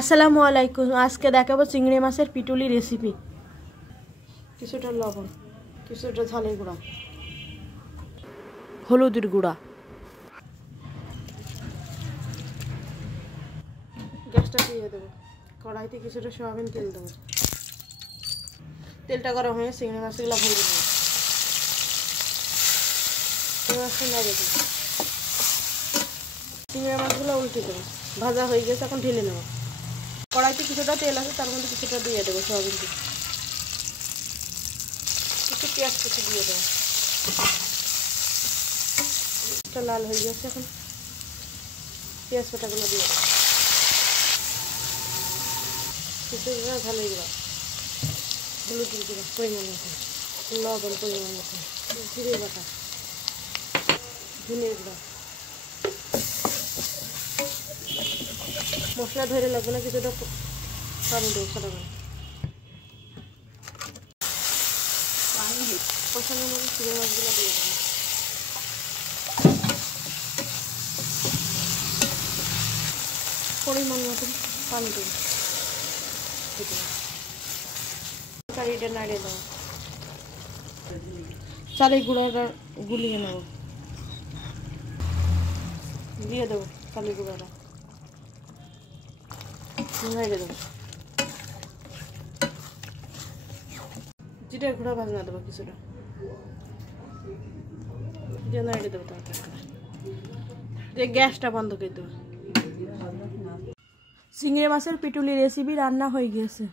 আসসালামু আলাইকুম। আজকে দেখাবো চিংড়ি মাছের পিটুলি রেসিপি। কিছুটা লবণ, কিছুটা ঝালের গুঁড়া, হলুদের গুঁড়া। গ্যাসটা দিয়ে দেবো। কড়াইতে কিছুটা সয়াবিন তেল দেবো। তেলটা গরম হয়ে চিংড়ি মাছগুলো ভেজে দেবো। চিংড়ি মাছগুলো উল্টে দেবো। ভাজা হয়ে গেছে, এখন ঢেলে নেবো। কড়াইতে কিছুটা তেল আছে, তার মধ্যে কিছুটা দিয়ে দেবো সয়াবিন তেল। কিছু পেঁয়াজ কুচি দিয়ে দেবো। লাল হয়ে গেছে, এখন পেঁয়াজ কাটাগুলো দিয়ে দেবো। কিছুটা ঝালের গুঁড়া, হলুদের গুঁড়া পরিমাণ মতো, লবণ পরিমাণ মতো, জিরে বাটা, ধনের গুঁড়া। মশলা ধরে লাগবে না, কিছুটা পানি দেবো, সাদা পানি কষানোর মধ্যে চিংড়ি মাছগুলো দিয়ে দেবো। পরিমাণ মতো পানি দেবো। কারিটা নাড়িয়ে দেবো। চালের গুঁড়াটা গুলিয়ে নেব, দিয়ে দেবো চালের গুঁড়াটা, নাড়িয়ে দেবো। জিরের গুঁড়া ভাজনা দেবো কিছুটা, দিয়ে নাড়িয়ে দেবো। দিয়ে গ্যাসটা বন্ধ করে দেবো। চিংড়ি মাছের পিটুলি রেসিপি রান্না হয়ে গিয়েছে।